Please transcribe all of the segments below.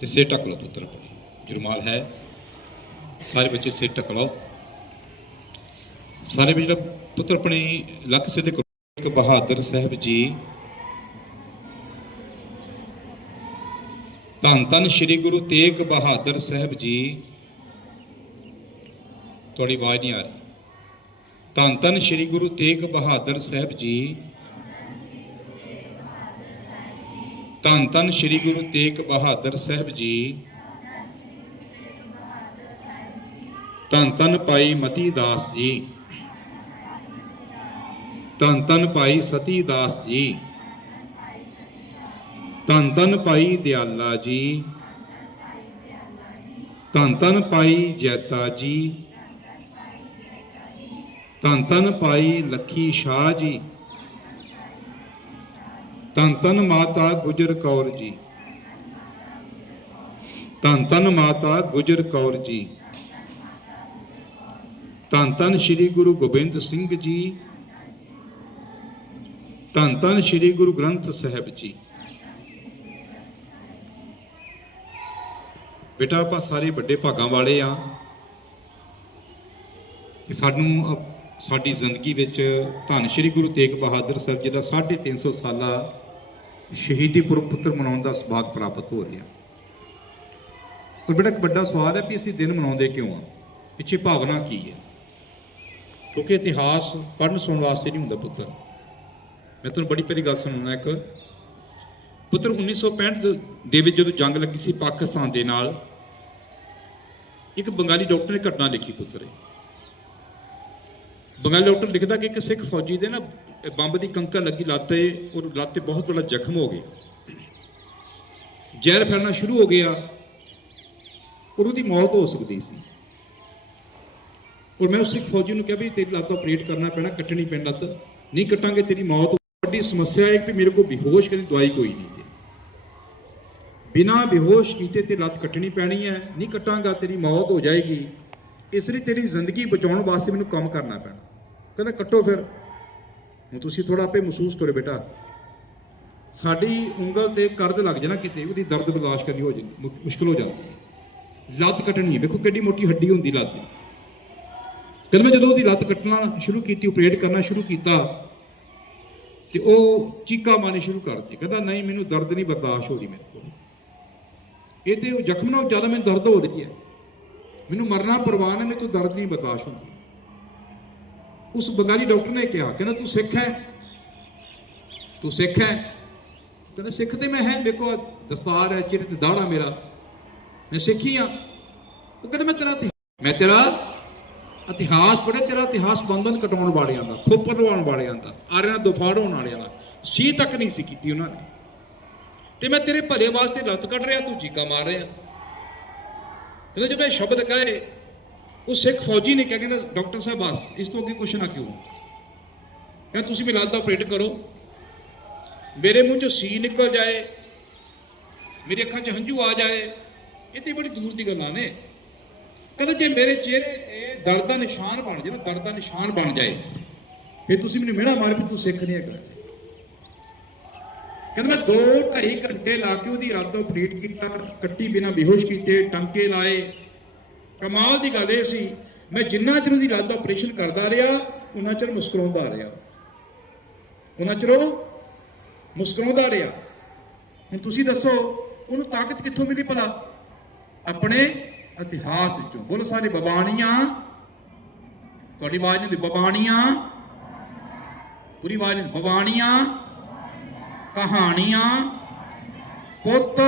ਤੇ ਸਿਰ ਢੱਕ ਲਓ ਪੁੱਤਰ ਆਪਣੇ ਜੋ ਹੈ, ਸਾਰੇ ਬੱਚੇ ਸਿਰ ਢੱਕ ਲਓ। ਸਾਰੇ ਜਿਹੜਾ ਪੁੱਤਰ ਆਪਣੀ ਲੱਕ ਸਿੱਧੇ ਇੱਕ ਬਹਾਦਰ ਸਾਹਿਬ ਜੀ। ਧੰਨ ਧੰਨ ਸ੍ਰੀ ਗੁਰੂ ਤੇਗ ਬਹਾਦਰ ਸਾਹਿਬ ਜੀ। ਤੁਹਾਡੀ ਆਵਾਜ਼ ਨਹੀਂ ਆ ਰਹੀ। ਧੰਨ ਧੰਨ ਸ੍ਰੀ ਗੁਰੂ ਤੇਗ ਬਹਾਦਰ ਸਾਹਿਬ ਜੀ। ਧੰਨ ਧੰਨ ਸ੍ਰੀ ਗੁਰੂ ਤੇਗ ਬਹਾਦਰ ਸਾਹਿਬ ਜੀ। ਧੰਨ ਧੰਨ ਭਾਈ ਮਤੀ ਦਾਸ ਜੀ। ਧੰਨ ਧੰਨ ਭਾਈ ਸਤੀ ਦਾਸ ਜੀ। ਧੰਨ ਧੰਨ ਭਾਈ ਦਿਆਲਾ ਜੀ। ਧੰਨ ਧੰਨ ਭਾਈ ਜੈਤਾ ਜੀ। ਧੰਨ ਧੰਨ ਭਾਈ ਲੱਖੀ ਸ਼ਾਹ ਜੀ। ਧੰਨ ਧੰਨ ਮਾਤਾ ਗੁਜਰ ਕੌਰ ਜੀ। ਧੰਨ ਧੰਨ ਮਾਤਾ ਗੁਜਰ ਕੌਰ ਜੀ। ਧੰਨ ਧੰਨ ਸ੍ਰੀ ਗੁਰੂ ਗੋਬਿੰਦ ਸਿੰਘ ਜੀ। ਧੰਨ ਧੰਨ ਸ੍ਰੀ ਗੁਰੂ ਗ੍ਰੰਥ ਸਾਹਿਬ ਜੀ। ਬੇਟਾ, ਆਪਾਂ ਸਾਰੇ ਵੱਡੇ ਭਾਗਾਂ ਵਾਲੇ ਆ। ਕਿ ਸਾਨੂੰ ਸਾਡੀ ਜ਼ਿੰਦਗੀ ਵਿੱਚ ਧੰਨ ਸ੍ਰੀ ਗੁਰੂ ਤੇਗ ਬਹਾਦਰ ਸਾਹਿਬ ਜੀ ਦਾ 350 ਸਾਲਾ ਸ਼ਹੀਦੀ ਪੁਰਬ ਪੁੱਤਰ ਮਨਾਉਣ ਦਾ ਸੁਭਾਗ ਪ੍ਰਾਪਤ ਹੋ ਰਿਹਾ। ਪਰ ਬੇਟਾ, ਇੱਕ ਵੱਡਾ ਸਵਾਲ ਹੈ ਕਿ ਅਸੀਂ ਦਿਨ ਮਨਾਉਂਦੇ ਕਿਉਂ ਆ? ਪਿੱਛੇ ਭਾਵਨਾ ਕੀ ਹੈ? ਕਿਉਂਕਿ ਇਤਿਹਾਸ ਪੜ੍ਹਨ ਸੁਣਨ ਵਾਸਤੇ ਨਹੀਂ ਹੁੰਦਾ ਪੁੱਤਰ। ਮੈਂ ਤੁਹਾਨੂੰ ਬੜੀ ਪਹਿਲੀ ਗੱਲ ਸੁਣਾਉਣਾ ਇੱਕ। ਪੁੱਤਰ 1965 ਦੇ- ਦੇ ਵਿੱਚ ਜਦੋਂ ਜੰਗ ਲੱਗੀ ਸੀ ਪਾਕਿਸਤਾਨ ਦੇ ਨਾਲ, ਇੱਕ ਬੰਗਾਲੀ ਡਾਕਟਰ ਨੇ ਘਟਨਾ ਲਿਖੀ ਪੁੱਤਰ। ਬੰਗਾਲੀ ਡਾਕਟਰ ਲਿਖਦਾ ਕਿ ਇੱਕ ਸਿੱਖ ਫੌਜੀ ਦੇ ਨਾ ਬੰਬ ਦੀ ਕੰਕਰ ਲੱਗੀ ਲੱਤ ਤੇ, ਉਹ ਲੱਤ ਤੇ ਬਹੁਤ ਵੱਡਾ ਜ਼ਖਮ ਹੋ ਗਿਆ। ਜ਼ਹਿਰ ਫੈਲਣਾ ਸ਼ੁਰੂ ਹੋ ਗਿਆ। ਔਰ ਉਹਦੀ ਮੌਤ ਹੋ ਸਕਦੀ ਸੀ। ਔਰ ਮੈਂ ਉਸ ਸਿੱਖ ਫੌਜੀ ਨੂੰ ਕਿਹਾ ਵੀ ਤੇਰੀ ਲੱਤ ਆਪਰੇਟ ਕਰਨਾ ਪੈਣਾ, ਕੱਟਣੀ ਪੈਣੀ ਲੱਤ। ਨਹੀਂ ਕੱਟਾਂਗੇ, ਤੇਰੀ ਮੌਤ ਹੋ- ਵੱਡੀ ਸਮੱਸਿਆ ਹੈ ਕਿ ਮੇਰੇ ਕੋਲ ਬੇਹੋਸ਼ ਕਰਨ ਦਵਾਈ ਕੋਈ ਨਹੀਂ ਹੈ ਬਿਨਾ ਬੇਹੋਸ਼ ਕੀਤੇ ਤੇ ਲੱਤ ਕੱਟਣੀ ਪੈਣੀ ਹੈ। ਨਹੀਂ ਕੱਟਾਂਗਾ, ਤੇਰੀ ਮੌਤ ਹੋ ਜਾਏਗੀ। ਇਸ ਲਈ ਤੇਰੀ ਜ਼ਿੰਦਗੀ ਬਚਾਉਣ ਵਾਸਤੇ ਮੈਨੂੰ ਕੰਮ ਕਰਨਾ ਪੈਣਾ। ਕਹਿੰਦਾ, ਕੱਟੋ ਫਿਰ। ਹੁਣ ਤੁਸੀਂ ਥੋੜਾ ਆਪੇ ਮਹਿਸੂਸ ਕਰੋ ਬੇਟਾ। ਸਾਡੀ ਉਂਗਲ ਤੇ ਕਰਦ ਲੱਗ ਜਾਣਾ ਕਿਤੇ, ਉਹਦੀ ਦਰਦ ਬਰਦਾਸ਼ਤ ਕਰਨੀ ਹੋ ਜਾਂਦੀ ਮੁ- ਮੁਸ਼ਕਲ ਹੋ ਜਾਂਦੀ ਲੱਤ ਕੱਟਣੀ ਹੈ। ਵੇਖੋ ਕਿੱਡੀ ਮੋਟੀ ਹੱਡੀ ਹੁੰਦੀ ਲੱਤ ਦੀ। ਕਹਿੰਦਾ ਮੈਂ ਜਦੋਂ ਉਹਦੀ ਲੱਤ ਕੱਟਣਾ ਸ਼ੁਰੂ ਕੀਤੀ ਆਪਰੇਟ ਕਰਨਾ ਸ਼ੁਰੂ ਕੀਤਾ, ਤੇ ਉਹ ਚੀਕਾ ਮਾਰਨੀ ਸ਼ੁਰੂ ਕਰਤੀ ਕਹਿੰਦਾ, ਨਹੀਂ, ਮੈਨੂੰ ਦਰਦ ਨਹੀਂ ਬਰਦਾਸ਼ਤ ਹੋ ਰਹੀ ਮੇਰੇ ਕੋਲ। ਇਹ ਤੇ ਉਹ ਜ਼ਖਮ ਨਾਲ ਜ਼ਿਆਦਾ ਮੈਨੂੰ ਦਰਦ ਹੋ ਰਹੀ ਹੈ। ਮੈਨੂੰ ਮਰਨਾ ਪਰਵਾਹ ਹੈ ਮੇਰੇ ਤੋਂ ਦਰਦ ਨਹੀਂ ਬਰਦਾਸ਼ਤ ਹੁੰਦੀ। ਉਸ ਬੰਗਾਲੀ ਡਾਕਟਰ ਨੇ ਕਿਹਾ ਕਹਿੰਦਾ ਤੂੰ ਸਿੱਖ ਹੈ ਤੂੰ ਸਿੱਖ ਹੈ ਕਹਿੰਦਾ ਸਿੱਖ ਤੇ ਮੈਂ ਹੈ ਦੇਖੋ ਦਸਤਾਰ ਹੈ ਚਿਹਰੇ ਤੇ ਦਾੜਾ ਮੇਰਾ ਮੈਂ ਸਿੱਖੀ ਆ ਉਹ ਕਹਿੰਦਾ ਮੈਂ ਤੇਰਾ ਮੈਂ ਤੇਰਾ ਇਤਿਹਾਸ ਪੜ੍ਹਿਆ ਤੇਰਾ ਇਤਿਹਾਸ ਬੰਦਨ ਕਟਾਉਣ ਵਾਲਿਆਂ ਦਾ ਖੋਪਰ ਲਵਾਉਣ ਵਾਲਿਆਂ ਦਾ, ਆਰਿਆਂ ਤੋਂ ਹੋਣ ਵਾਲਿਆਂ ਦਾ। ਸੀ ਤੱਕ ਨਹੀਂ ਸੀ ਕੀਤੀ ਉਹਨਾਂ ਨੇ। ਤੇ ਮੈਂ ਤੇਰੇ ਭਲੇ ਵਾਸਤੇ ਲੱਤ ਕੱਢ ਰਿਹਾ, ਤੂੰ ਚੀਕਾ ਮਾਰ ਰਿਹਾ। ਕਹਿੰਦਾ, ਜਦੋਂ ਇਹ ਸ਼ਬਦ ਕਹੇ ਉਹ ਸਿੱਖ ਫੌਜੀ ਨੇ ਕਿਹਾ ਕਹਿੰਦਾ, ਡਾਕਟਰ ਸਾਹਿਬ, ਬਸ, ਇਸ ਤੋਂ ਅੱਗੇ ਕੁਛ ਨਾ ਕਿਉਂ? ਕਹਿੰਦਾ, ਤੁਸੀਂ ਮੇਰੀ ਲੱਤ ਦਾ ਆਪਰੇਟ ਕਰੋ। ਮੇਰੇ ਮੂੰਹ ਚੋਂ ਸੀ ਨਿਕਲ ਜਾਏ, ਮੇਰੀ ਅੱਖਾਂ 'ਚ ਹੰਝੂ ਆ ਜਾਏ, ਇਹ ਤੇ ਬੜੀ ਦੂਰ ਦੀ ਗੱਲਾਂ ਨੇ। ਕਹਿੰਦਾ, ਜੇ ਮੇਰੇ ਚਿਹਰੇ ਤੇ ਦਰਦ ਦਾ ਨਿਸ਼ਾਨ ਬਣ ਜਾਏ ਨਾ ਦਰਦ ਦਾ ਨਿਸ਼ਾਨ ਬਣ ਜਾਏ, ਫਿਰ ਤੁਸੀਂ ਮੈਨੂੰ ਮਿਹਣਾ ਮਾਰ ਵੀ ਤੂੰ ਸਿੱਖ ਨਹੀਂ ਹੈਗਾ। ਕਹਿੰਦਾ, ਮੈਂ 2 2.5 ਘੰਟੇ ਲਾ ਕੇ ਉਹਦੀ ਰਾਤ ਤੋਂ ਆਪਰੇਟ ਕੀਤਾ, ਕੱਟੀ ਬਿਨਾ ਬੇਹੋਸ਼ ਕੀਤੇ, ਟੰਕੇ ਲਾਏ ਕਮਾਲ ਦੀ ਗੱਲ ਇਹ ਸੀ, ਮੈਂ ਜਿੰਨਾ ਚਿਰ ਉਹਦੀ ਰਾਤ ਦਾ ਆਪਰੇਸ਼ਨ ਕਰਦਾ ਰਿਹਾ ਉਹਨਾਂ ਚਿਰ ਮੁਸਕਰਾਉਂਦਾ ਰਿਹਾ। ਉਹਨਾਂ ਚਿਰ ਉਹ ਮੁਸਕਰਾਉਂਦਾ ਰਿਹਾ। ਹੁਣ ਤੁਸੀਂ ਦੱਸੋ, ਉਹਨੂੰ ਤਾਕਤ ਕਿੱਥੋਂ ਮਿਲੀ ਭਲਾ? ਆਪਣੇ ਇਤਿਹਾਸ ਵਿੱਚੋਂ। ਬੋਲੋ ਸਾਰੇ ਬਬਾਣੀਆਂ ਤੁਹਾਡੀ ਆਵਾਜ਼ ਨਹੀਂ ਦੀ ਬਬਾਣੀਆਂ ਪੂਰੀ ਆਵਾਜ਼ ਨਹੀਂ ਬਬਾਣੀਆਂ ਕਹਾਣੀਆਂ। ਪੁੱਤ,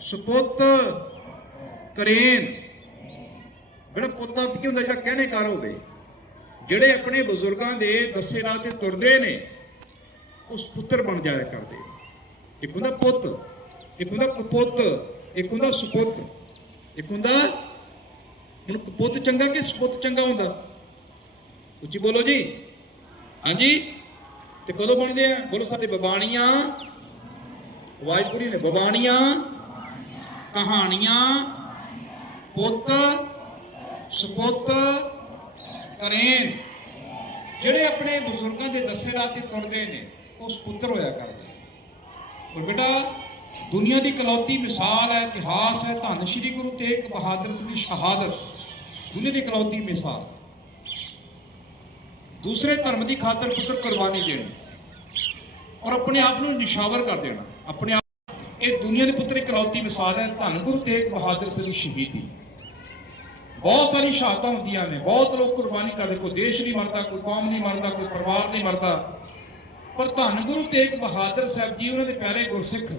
ਸੁਪੁੱਤ, ਕਰੇਨ। ਜਿਹੜਾ ਪੁੱਤ ਕੀ ਹੁੰਦਾ, ਜਿਹੜਾ ਕਹਿਣੇਕਾਰ ਹੋਵੇ, ਜਿਹੜੇ ਆਪਣੇ ਬਜ਼ੁਰਗਾਂ ਦੇ ਦੱਸੇ ਰਾਹ ਤੇ ਤੁਰਦੇ ਨੇ, ਉਸ ਪੁੱਤਰ ਬਣ ਜਾਇਆ ਕਰਦੇ। ਇੱਕ ਹੁੰਦਾ ਪੁੱਤ, ਇੱਕ ਹੁੰਦਾ ਕਪੁੱਤ, ਇੱਕ ਹੁੰਦਾ ਸੁਪੁੱਤ, ਇੱਕ ਹੁੰਦਾ ਹੁਣ ਕਪੁੱਤ ਚੰਗਾ ਕਿ ਸੁਪੁੱਤ ਚੰਗਾ ਹੁੰਦਾ? ਉੱਚੀ ਬੋਲੋ ਜੀ। ਹਾਂਜੀ? ਤੇ ਕਦੋਂ ਬਣਦੇ ਆ? ਬੋਲੋ ਸਾਡੇ ਬਬਾਣੀਆਂ ਆਵਾਜ਼ ਨੇ ਬਬਾਣੀਆਂ ਕਹਾਣੀਆਂ, ਪੁੱਤ ਸਪੁੱਤ ਕਰੇਨ ਜਿਹੜੇ ਆਪਣੇ ਬਜ਼ੁਰਗਾਂ ਦੇ ਦੱਸੇ ਰਾਹ ਤੇ ਤੁਰਦੇ ਨੇ ਉਹ ਸਪੁੱਤਰ ਹੋਇਆ ਕਰਦੇ ਔਰ ਬੇਟਾ, ਦੁਨੀਆ ਦੀ ਇਕਲੌਤੀ ਮਿਸਾਲ ਹੈ, ਇਤਿਹਾਸ ਹੈ, ਧੰਨ ਸ਼੍ਰੀ ਗੁਰੂ ਤੇਗ ਬਹਾਦਰ ਸਿੰਘ ਦੀ ਸ਼ਹਾਦਤ, ਦੁਨੀਆ ਦੀ ਇਕਲੌਤੀ ਮਿਸਾਲ। ਦੂਸਰੇ ਧਰਮ ਦੀ ਖਾਤਰ ਪੁੱਤਰ ਕੁਰਬਾਨੀ ਦੇਣੀ ਔਰ ਆਪਣੇ ਆਪ ਨੂੰ ਨਿਸ਼ਾਵਰ ਕਰ ਦੇਣਾ। ਆਪਣੇ ਆਪ ਇਹ ਦੁਨੀਆ ਦੇ ਪੁੱਤਰ ਇਕਲੌਤੀ ਮਿਸਾਲ ਹੈ, ਧੰਨ ਗੁਰੂ ਤੇਗ ਬਹਾਦਰ ਸਿੰਘ ਦੀ ਸ਼ਹੀਦੀ। ਬਹੁਤ ਸਾਰੀ ਸ਼ਹਾਦਤਾਂ ਹੁੰਦੀਆਂ ਨੇ। ਬਹੁਤ ਲੋਕ ਕੁਰਬਾਨੀ ਕਰਦੇ। ਕੋਈ ਦੇਸ਼ ਨਹੀਂ ਮਰਦਾ, ਕੋਈ ਕੌਮ ਨਹੀਂ ਮਰਦਾ, ਕੋਈ ਪਰਿਵਾਰ ਨਹੀਂ ਮਰਦਾ। ਪਰ ਧੰਨ ਗੁਰੂ ਤੇਗ ਬਹਾਦਰ ਸਾਹਿਬ ਜੀ, ਉਹਨਾਂ ਦੇ ਪਿਆਰੇ ਗੁਰਸਿੱਖ,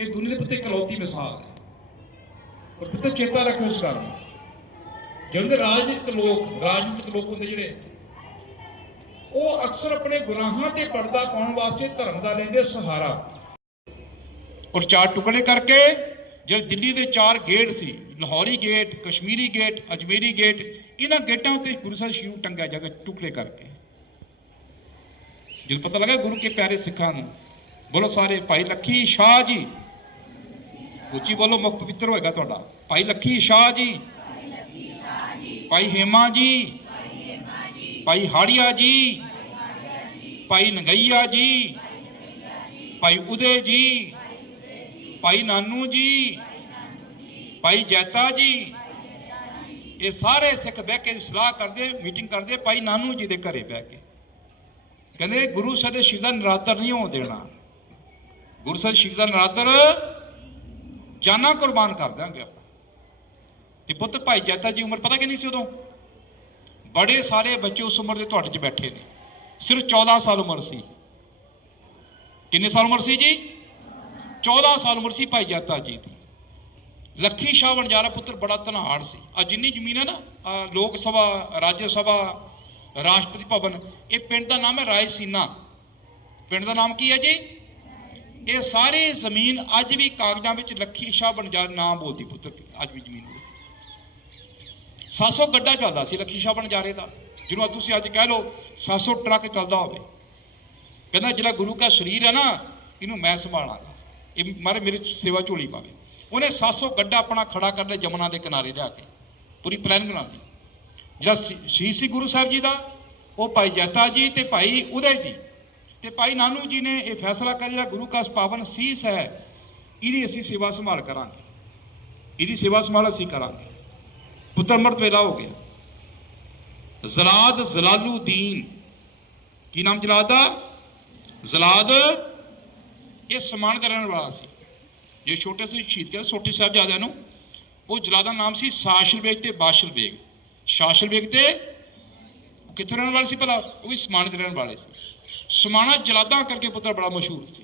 ਇਹ ਦੁਨੀਆ ਦੇ ਪੁੱਤਰ ਇਕਲੌਤੀ ਮਿਸਾਲ ਹੈ। ਔਰ ਪੁੱਤਰ ਚੇਤਾ ਰੱਖੋ ਇਸ ਗੱਲ ਨੂੰ। ਜਿਹੜੇ ਰਾਜਨੀਤਿਕ ਲੋਕ ਰਾਜਨੀਤਿਕ ਲੋਕ ਹੁੰਦੇ ਜਿਹੜੇ, ਉਹ ਅਕਸਰ ਆਪਣੇ ਗੁਨਾਹਾਂ ਤੇ ਪਰਦਾ ਪਾਉਣ ਵਾਸਤੇ ਧਰਮ ਦਾ ਲੈਂਦੇ ਸਹਾਰਾ। ਔਰ ਚਾਰ ਟੁਕੜੇ ਕਰਕੇ, ਜਿਹੜੇ ਦਿੱਲੀ ਦੇ ਚਾਰ ਗੇਟ ਸੀ Lahori gate, Kashmiri gate, Ajmeri gate, ਇਹਨਾਂ ਗੇਟਾਂ ਉੱਤੇ ਗੁਰੂ ਸਾਹਿਬ ਸ਼ਿਵ ਟੰਗਾ ਜਗ੍ਹਾ ਟੁਕੜੇ ਕਰਕੇ। ਜਦ ਪਤਾ ਲੱਗਾ ਗੁਰੂ ਕੇ ਪਿਆਰੇ ਸਿੱਖਾਂ ਨੂੰ? ਬੋਲੋ ਸਾਰੇ, ਭਾਈ ਲੱਖੀ ਸ਼ਾਹ ਜੀ। ਉੱਚੀ ਬੋਲੋ ਮੁਖ ਪਵਿੱਤਰ ਹੋਏਗਾ ਤੁਹਾਡਾ। ਭਾਈ ਲੱਖੀ ਸ਼ਾਹ ਜੀ। ਭਾਈ ਹੇਮਾ ਜੀ। ਭਾਈ ਹਾੜੀਆ ਜੀ। ਭਾਈ ਨਗਈਆ ਜੀ। ਭਾਈ ਉਦੇ ਜੀ। ਭਾਈ ਨਾਨੂ ਜੀ। ਭਾਈ ਜੈਤਾ ਜੀ। ਇਹ ਸਾਰੇ ਸਿੱਖ ਬਹਿ ਕੇ ਸਲਾਹ ਕਰਦੇ, ਮੀਟਿੰਗ ਕਰਦੇ, ਭਾਈ ਨਾਨੂ ਜੀ ਦੇ ਘਰੇ ਬਹਿ ਕੇ। ਕਹਿੰਦੇ, ਗੁਰੂ ਸਾਹਿਬ ਦੇ ਸ਼ਹੀਦਾਂ ਨਰਾਦਰ ਨਹੀਂ ਹੋਣ ਦੇਣਾ। ਗੁਰੂ ਸਾਹਿਬ ਸ਼ਹੀਦਾਂ ਨਰਾਦਰ ਜਾਨਾਂ ਕੁਰਬਾਨ ਕਰ ਦਾਂਗੇ ਆਪਾਂ। ਤੇ ਪੁੱਤ ਭਾਈ ਜੈਤਾ ਜੀ ਉਮਰ ਪਤਾ ਕਿੰਨੀ ਸੀ ਉਦੋਂ? ਬੜੇ ਸਾਰੇ ਬੱਚੇ ਉਸ ਉਮਰ ਦੇ ਤੁਹਾਡੇ 'ਚ ਬੈਠੇ ਨੇ। ਸਿਰਫ 14 ਸਾਲ ਉਮਰ ਸੀ। ਕਿੰਨੇ ਸਾਲ ਉਮਰ ਸੀ ਜੀ? 14 ਸਾਲ ਉਮਰ ਸੀ ਭਾਈ ਜੈਤਾ ਜੀ ਦੀ। ਲੱਖੀ ਸ਼ਾਹ ਵਣਜਾਰਾ ਪੁੱਤਰ ਬੜਾ ਧਨਾੜ ਸੀ। ਆ ਜਿੰਨੀ ਜ਼ਮੀਨ ਹੈ ਨਾ ਲੋਕ ਸਭਾ, ਰਾਜ ਸਭਾ, ਰਾਸ਼ਟਰਪਤੀ ਭਵਨ, ਇਹ ਪਿੰਡ ਦਾ ਨਾਮ ਹੈ ਰਾਏਸੀਨਾ। ਪਿੰਡ ਦਾ ਨਾਮ ਕੀ ਹੈ ਜੀ? ਇਹ ਸਾਰੀ ਜ਼ਮੀਨ ਅੱਜ ਵੀ ਕਾਗਜ਼ਾਂ ਵਿੱਚ ਲੱਖੀ ਸ਼ਾਹ ਵਣਜਾਰਾ ਨਾਮ ਬੋਲਦੀ ਪੁੱਤਰ ਅੱਜ ਵੀ ਜ਼ਮੀਨ ਉਹਦੀ 700 ਗੱਡਾ ਚੱਲਦਾ ਸੀ ਲੱਖੀ ਸ਼ਾਹ ਬਣਜਾਰੇ ਦਾ। ਜਿਹਨੂੰ ਅੱਜ ਤੁਸੀਂ ਅੱਜ ਕਹਿ ਲਓ 700 ਟਰੱਕ ਚੱਲਦਾ ਹੋਵੇ। ਕਹਿੰਦਾ ਜਿਹੜਾ ਗੁਰੂ ਦਾ ਸਰੀਰ ਹੈ ਨਾ, ਇਹਨੂੰ ਮੈਂ ਸੰਭਾਲਾਂਗਾ। ਇਹ ਮਾਰੇ ਮੇਰੀ ਸੇਵਾ ਝੋਲੀ ਪਾਵੇ। ਉਹਨੇ 700 ਗੱਡਾ ਆਪਣਾ ਖੜਾ ਕਰ ਲਿਆ ਜਮਨਾ ਦੇ ਕਿਨਾਰੇ ਲਿਆ ਕੇ, ਪੂਰੀ ਪਲਾਨਿੰਗ ਨਾਲ। ਜਿਹੜਾ ਸ਼ੀ- ਸ਼ਹੀਦ ਸੀ ਗੁਰੂ ਸਾਹਿਬ ਜੀ ਦਾ, ਉਹ ਭਾਈ ਜੈਤਾ ਜੀ ਤੇ ਭਾਈ ਉਦੈ ਜੀ। ਤੇ ਭਾਈ ਨਾਨੂ ਜੀ ਨੇ ਇਹ ਫੈਸਲਾ ਕਰ ਲਿਆ, ਗੁਰੂ ਕਾ ਪਾਵਨ ਸੀਸ ਹੈ, ਇਹਦੀ ਅਸੀਂ ਸੇਵਾ ਸੰਭਾਲ ਕਰਾਂਗੇ। ਇਹਦੀ ਸੇਵਾ ਸੰਭਾਲ ਅਸੀਂ ਕਰਾਂਗੇ। ਪੁੱਤਰ ਮਰਦ ਵੇਲਾ ਹੋ ਗਿਆ। ਜ਼ਲਾਦ ਜਲਾਲੂਦੀਨ ਕੀ ਨਾਮ ਜਲਾਦ ਦਾ? ਜ਼ਲਾਦ, ਇਹ ਸਮਾਨ ਦਾ ਰਹਿਣ ਵਾਲਾ ਸੀ। ਜੇ ਛੋਟੇ ਸੀ ਸ਼ਹੀਦ ਕਰ ਛੋਟੇ ਸਾਹਿਬਜ਼ਾਦਿਆਂ ਨੂੰ, ਉਹ ਜਲਾਦ ਦਾ ਨਾਮ ਸੀ ਸਾਸ਼ਲ ਬੇਗ ਤੇ ਬਾਸ਼ਲ ਬੇਗ। ਸ਼ਾਸ਼ਲ ਬੇਗ ਤੇ ਉਹ ਕਿੱਥੇ ਰਹਿਣ ਵਾਲੇ ਸੀ ਭਲਾ? ਉਹ ਵੀ ਸਮਾਣੇ ਦੇ ਰਹਿਣ ਵਾਲੇ ਸੀ। ਸਮਾਣਾ ਜਲਾਦਾਂ ਕਰਕੇ ਪੁੱਤਰ ਬੜਾ ਮਸ਼ਹੂਰ ਸੀ।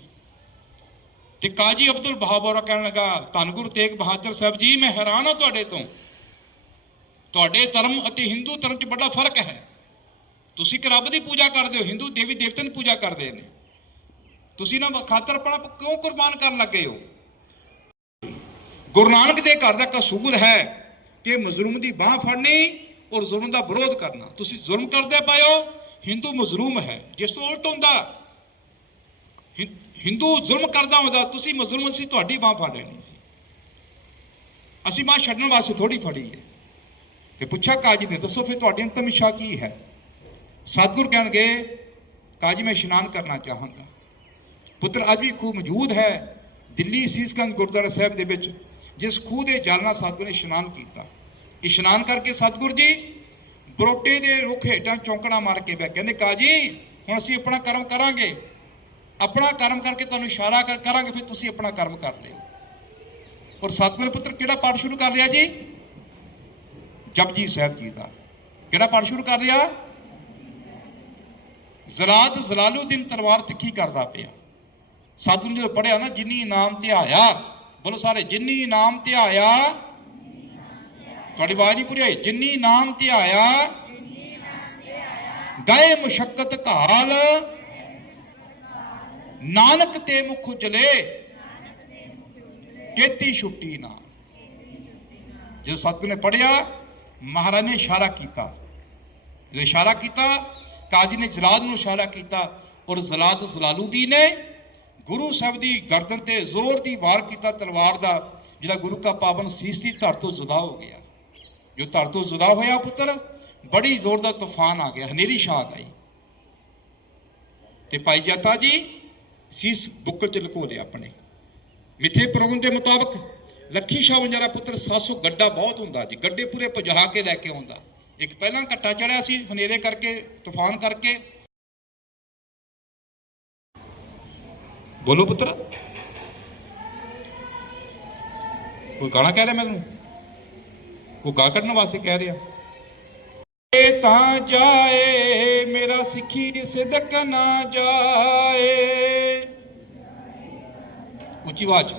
ਤੇ ਕਾਜੀ ਅਬਦੁਲ ਬਹਾਬੋਰਾ ਕਹਿਣ ਲੱਗਾ, ਧੰਨ ਗੁਰੂ ਤੇਗ ਬਹਾਦਰ ਸਾਹਿਬ ਜੀ, ਮੈਂ ਹੈਰਾਨ ਹਾਂ ਤੁਹਾਡੇ ਤੋਂ। ਤੁਹਾਡੇ ਧਰਮ ਅਤੇ ਹਿੰਦੂ ਧਰਮ 'ਚ ਬੜਾ ਫ਼ਰਕ ਹੈ। ਤੁਸੀਂ ਇੱਕ ਰੱਬ ਦੀ ਪੂਜਾ ਕਰਦੇ ਹੋ ਹਿੰਦੂ ਦੇਵੀ ਦੇਵਤਿਆਂ ਦੀ ਪੂਜਾ ਕਰਦੇ ਨੇ। ਤੁਸੀਂ ਨਾ ਖਾਤਰ ਆਪਣਾ ਕਿਉਂ ਕੁਰਬਾਨ ਕਰਨ ਲੱਗੇ ਹੋ? ਗੁਰੂ ਨਾਨਕ ਦੇ ਘਰ ਦਾ ਕਸੂਲ ਹੈ ਕਿ ਮਜ਼ਲੂਮ ਦੀ ਬਾਹ ਫੜਨੀ ਔਰ ਜ਼ੁਲਮ ਦਾ ਵਿਰੋਧ ਕਰਨਾ। ਤੁਸੀਂ ਜ਼ੁਲਮ ਕਰਦੇ ਪਾਇਓ ਹਿੰਦੂ ਮਜ਼ਲੂਮ ਹੈ। ਜਿਸ ਤੋਂ ਉਲਟ ਹੁੰਦਾ, ਹਿੰ- ਹਿੰਦੂ ਜ਼ੁਲਮ ਕਰਦਾ ਹੁੰਦਾ, ਤੁਸੀਂ ਮਜ਼ਲੂਮ ਸੀ, ਤੁਹਾਡੀ ਬਾਹ ਫੜ ਲੈਣੀ ਸੀ। ਅਸੀਂ ਬਾਹ ਛੱਡਣ ਵਾਸਤੇ ਥੋੜੀ ਫੜੀ ਹੈ। ਤੇ ਪੁੱਛਿਆ, ਕਾਜੀ ਨੇ, ਦੱਸੋ ਫਿਰ ਤੁਹਾਡੀ ਅੰਤਮ ਇੱਛਾ ਕੀ ਹੈ? ਸਤਿਗੁਰ ਕਹਿਣਗੇ, ਕਾਜੀ ਮੈਂ ਇਸ਼ਨਾਨ ਕਰਨਾ ਚਾਹਾਂਗਾ। ਪੁੱਤਰ ਅੱਜ ਵੀ ਖੂਬ ਮੌਜੂਦ ਹੈ। ਦਿੱਲੀ ਸੀਸਗੰਜ ਗੁਰਦੁਆਰਾ ਸਾਹਿਬ ਦੇ ਵਿੱਚ ਜਿਸ ਖੂਹ ਦੇ ਜਲ ਨਾਲ ਸਤਿਗੁਰ ਨੇ ਇਸ਼ਨਾਨ ਕੀਤਾ। ਇਸ਼ਨਾਨ ਕਰਕੇ ਸਤਿਗੁਰ ਜੀ ਬਰੋਟੇ ਦੇ ਰੁੱਖ ਹੇਠਾਂ ਚੌਂਕੜਾ ਮਾਰ ਕੇ ਬੈ ਕਹਿੰਦੇ ਕਾਜੀ ਹੁਣ ਅਸੀਂ ਆਪਣਾ ਕਰਮ ਕਰਾਂਗੇ। ਆਪਣਾ ਕਰਮ ਕਰਕੇ ਤੁਹਾਨੂੰ ਇਸ਼ਾਰਾ ਕਰ, ਕਰਾਂਗੇ, ਫਿਰ ਤੁਸੀਂ ਆਪਣਾ ਕਰਮ ਕਰ ਲਿਓ। ਔਰ ਸਤਿਗੁਰ ਪੁੱਤਰ ਕਿਹੜਾ ਪਾਠ ਸ਼ੁਰੂ ਕਰ ਰਿਹਾ ਜੀ? ਜਪਜੀ ਸਾਹਿਬ ਜੀ ਦਾ। ਕਿਹੜਾ ਪਾਠ ਸ਼ੁਰੂ ਕਰ ਰਿਹਾ ਜ਼ਰਾਤ ਜ਼ਲਾਲੂ ਦਿਨ ਤਲਵਾਰ ਤਿੱਖੀ ਕਰਦਾ ਪਿਆ। ਸਤਿਗੁਰੂ ਜਦੋਂ ਪੜਿਆ ਨਾ, ਜਿਨੀ ਨਾਮ ਧਿਆਇਆ ਬੋਲੋ ਸਾਰੇ, ਜਿਨੀ ਨਾਮ ਧਿਆਇਆ ਤੁਹਾਡੀ ਆਵਾਜ਼ ਨਹੀਂ ਪੂਰੀ ਆਈ ਜਿਨੀ ਨਾਮ ਧਿਆਇਆ ਗਏ ਮੁਸ਼ਕਤ ਘਾਲ, ਨਾਨਕ ਤੇ ਮੁਖ ਉਜਲੇ ਕੀਤੀ ਛੁੱਟੀ ਨਾ। ਜਦੋਂ ਸਤਿਗੁਰੂ ਨੇ ਪੜਿਆ ਮਹਾਰਾਜ ਨੇ ਇਸ਼ਾਰਾ ਕੀਤਾ। ਇਸ਼ਾਰਾ ਕੀਤਾ, ਕਾਜੀ ਨੇ ਜਲਾਦ ਨੂੰ ਇਸ਼ਾਰਾ ਕੀਤਾ, ਔਰ ਜ਼ਲਾਦ ਜ਼ਲਾਲੂਦੀ ਨੇ ਗੁਰੂ ਸਾਹਿਬ ਦੀ ਗਰਦਨ ਤੇ ਜ਼ੋਰ ਦੀ ਵਾਰ ਕੀਤਾ ਤਲਵਾਰ ਦਾ, ਜਿਹੜਾ ਗੁਰੂ ਕਾ ਪਾਵਨ ਸੀਸ ਦੀ ਧਰ ਤੋਂ ਜ਼ੁਦਾ ਹੋ ਗਿਆ। ਜੋ ਧਰ ਤੋਂ ਜ਼ੁਦਾ ਹੋਇਆ ਪੁੱਤਰ, ਬੜੀ ਜ਼ੋਰ ਦਾ ਤੂਫਾਨ ਆ ਗਿਆ, ਹਨੇਰੀ ਛਾਕ ਆਈ। ਤੇ ਭਾਈ ਜੱਤਾ ਜੀ, ਸੀਸ ਬੁੱਕਲ ਚ ਲਕੋ ਲਿਆ ਆਪਣੇ। ਮਿੱਥੇ ਪ੍ਰੋਗਰਾਮ ਦੇ ਮੁਤਾਬਕ ਲੱਖੀ ਸ਼ਾਹ ਵੰਜਾਰਾ ਪੁੱਤਰ 700 ਗੱਡਾ ਬਹੁਤ ਹੁੰਦਾ ਜੀ। ਗੱਡੇ ਪੂਰੇ ਪਜਾ ਕੇ ਲੈ ਕੇ ਆਉਂਦਾ। ਇੱਕ ਪਹਿਲਾਂ ਘੱਟਾ ਚੜਿਆ ਸੀ, ਹਨੇਰੇ ਕਰਕੇ, ਤੂਫਾਨ ਕਰਕੇ ਬੋਲੋ ਪੁੱਤਰ? ਕੋਈ ਗਾਣਾ ਕਹਿ ਰਿਹਾ ਮੈਨੂੰ? ਕੋਈ ਗਾ ਕੱਢਣ ਵਾਸਤੇ ਕਹਿ ਰਿਹਾ? ਇਹ ਤਾਂ ਜਾਏ, ਮੇਰਾ ਸਿੱਖੀ ਸਿਦਕ ਨਾ ਜਾਏ। ਉੱਚੀ ਆਵਾਜ਼।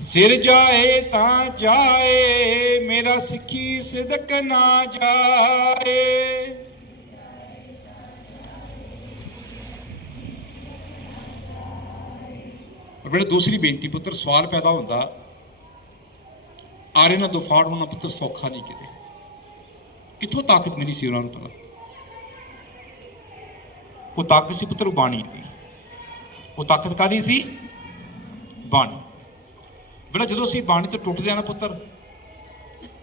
ਸਿਰ ਜਾਏ ਤਾਂ ਜਾਏ, ਮੇਰਾ ਸਿੱਖੀ ਸਿਦਕ ਨਾ ਜਾਏ। ਔਰ ਬੇਟਾ ਦੂਸਰੀ ਬੇਨਤੀ ਪੁੱਤਰ, ਸਵਾਲ ਪੈਦਾ ਹੁੰਦਾ, ਆਰੇ ਨਾਲ ਦੁਫਾੜ ਹੋਣਾ ਪੁੱਤਰ ਸੌਖਾ ਨਹੀਂ ਕਿਤੇ। ਕਿੱਥੋਂ ਤਾਕਤ ਮਿਲੀ ਸੀ ਉਹਨਾਂ ਨੂੰ ਪਹਿਲਾਂ ਉਹ ਤਾਕਤ ਸੀ ਪੁੱਤਰ ਬਾਣੀ ਦੀ। ਉਹ ਤਾਕਤ ਕਾਦੀ ਸੀ? ਬਾਣੀ। ਬੇਟਾ, ਜਦੋਂ ਅਸੀਂ ਬਾਣੀ ਤੋਂ ਟੁੱਟਦੇ ਆ ਨਾ ਪੁੱਤਰ,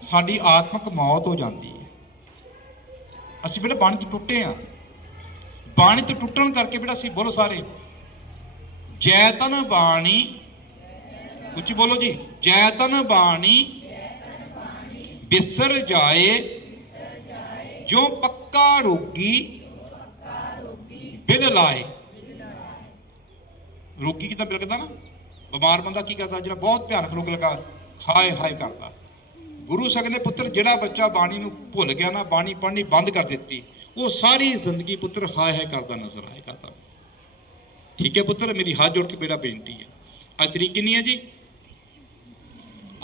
ਸਾਡੀ ਆਤਮਿਕ ਮੌਤ ਹੋ ਜਾਂਦੀ ਹੈ। ਅਸੀਂ ਬੇਟਾ ਬਾਣੀ ਤੋਂ ਟੁੱਟੇ ਆ ਬਾਣੀ ਤੋਂ ਟੁੱਟਣ ਕਰਕੇ ਬੇਟਾ ਅਸੀਂ ਬੋਲੋ ਸਾਰੇ ਜੈਤਨ ਬਾਣੀ। ਉੱਚੀ ਬੋਲੋ ਜੀ। ਜੈਤਨ ਬਾਣੀ। ਬਿਸਰ ਜਾਏ। ਜੋ ਪੱਕਾ ਰੋਗੀ। ਬਿਲ ਲਾਏ। ਰੋਗੀ ਕਿਦਾਂ ਬਿਲਕਦਾ ਨਾ? ਬਿਮਾਰ ਬੰਦਾ ਕੀ ਕਰਦਾ? ਜਿਹੜਾ ਬਹੁਤ ਭਿਆਨਕ ਰੋਗ ਲਗਾ, ਹਾਏ ਹਾਏ ਕਰਦਾ। ਗੁਰੂ ਸਾਹਿਬ ਨੇ ਪੁੱਤਰ, ਜਿਹੜਾ ਬੱਚਾ ਬਾਣੀ ਨੂੰ ਭੁੱਲ ਗਿਆ ਨਾ, ਬਾਣੀ ਪੜ੍ਹਨੀ ਬੰਦ ਕਰ ਦਿੱਤੀ, ਉਹ ਸਾਰੀ ਜ਼ਿੰਦਗੀ ਪੁੱਤਰ ਹਾਏ ਹਾਏ ਕਰਦਾ, ਨਜ਼ਰ ਆਏਗਾ ਤਾਂ ਠੀਕ ਹੈ ਪੁੱਤਰ, ਮੇਰੀ ਹੱਥ ਜੋੜ ਕੇ ਬੇੜਾ ਬੇਨਤੀ ਹੈ। ਅੱਜ ਤਰੀਕ ਕਿੰਨੀ ਹੈ ਜੀ?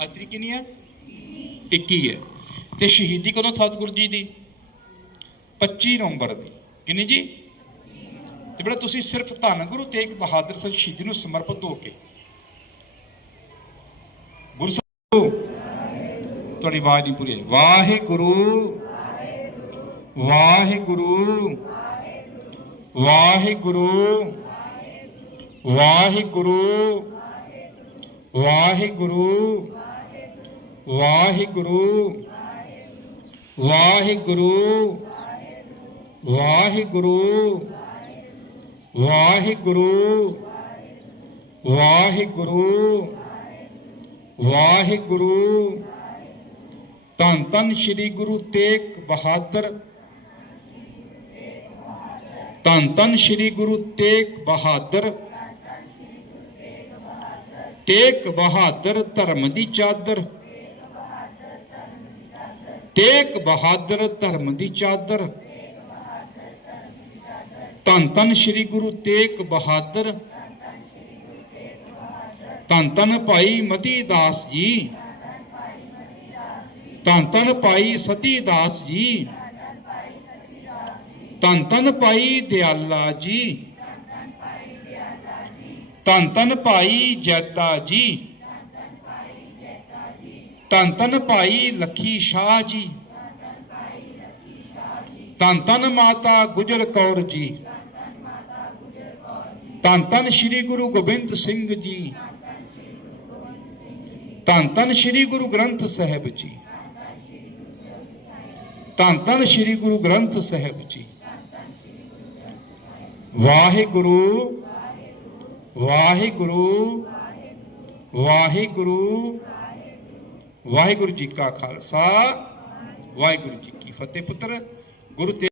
ਅੱਜ ਤਰੀਕ ਕਿੰਨੀ ਹੈ? 21 ਹੈ। ਤੇ ਸ਼ਹੀਦੀ ਕਦੋਂ ਸਤਿਗੁਰੂ ਜੀ ਦੀ? 25 ਨਵੰਬਰ ਦੀ। ਕਿੰਨੀ ਜੀ? ਤੇ ਬੇਟਾ, ਤੁਸੀਂ ਸਿਰਫ ਧੰਨ ਗੁਰੂ ਤੇਗ ਬਹਾਦਰ ਸਾਹਿਬ ਸ਼ਹੀਦੀ ਨੂੰ ਸਮਰਪਿਤ ਹੋ ਕੇ। ਗੁਰੂ ਸਾਹਿਬ, ਤੁਹਾਡੀ ਆਵਾਜ਼ ਨਹੀਂ ਪੂਰੀ ਆਈ। ਵਾਹਿਗੁਰੂ ਵਾਹਿਗੁਰੂ ਵਾਹਿਗੁਰੂ ਵਾਹਿਗੁਰੂ ਵਾਹਿਗੁਰੂ ਵਾਹਿਗੁਰੂ ਵਾਹਿਗੁਰੂ ਵਾਹਿਗੁਰੂ ਵਾਹਿਗੁਰੂ ਵਾਹਿਗੁਰੂ ਵਾਹਿਗੁਰੂ। ਧੰਨ ਧੰਨ ਸ੍ਰੀ ਗੁਰੂ ਤੇਗ ਬਹਾਦਰ। ਧੰਨ ਧੰਨ ਸ੍ਰੀ ਗੁਰੂ ਤੇਗ ਬਹਾਦਰ। ਤੇਗ ਬਹਾਦਰ ਧਰਮ ਦੀ ਚਾਦਰ। ਤੇਗ ਬਹਾਦਰ ਧਰਮ ਦੀ ਚਾਦਰ। ਧੰਨ ਧੰਨ ਸ੍ਰੀ ਗੁਰੂ ਤੇਗ ਬਹਾਦਰ। ਧੰਨ ਧੰਨ ਭਾਈ ਮਤੀ ਦਾਸ ਜੀ। ਧੰਨ ਧੰਨ ਭਾਈ ਸਤੀ ਦਾਸ ਜੀ। ਧੰਨ ਧੰਨ ਭਾਈ ਦਿਆਲਾ ਜੀ। ਧੰਨ ਧੰਨ ਭਾਈ ਜੈਤਾ ਜੀ। ਧੰਨ ਧੰਨ ਭਾਈ ਲੱਖੀ ਸ਼ਾਹ ਜੀ। ਧੰਨ ਧੰਨ ਮਾਤਾ ਗੁਜਰ ਕੌਰ ਜੀ। ਧੰਨ ਧੰਨ ਸ੍ਰੀ ਗੁਰੂ ਗੋਬਿੰਦ ਸਿੰਘ ਜੀ। ਧੰਨ ਧੰਨ ਸ੍ਰੀ ਗੁਰੂ ਗ੍ਰੰਥ ਸਾਹਿਬ ਜੀ। ਧੰਨ ਧੰਨ ਸ੍ਰੀ ਗੁਰੂ ਗ੍ਰੰਥ ਸਾਹਿਬ ਜੀ। ਵਾਹਿਗੁਰੂ ਵਾਹਿਗੁਰੂ ਵਾਹਿਗੁਰੂ ਵਾਹਿਗੁਰੂ ਜੀ ਕਾ ਖਾਲਸਾ ਵਾਹਿਗੁਰੂ ਜੀ ਕੀ ਫਤਿਹ ਪੁੱਤਰ ਗੁਰੂ ਤੇ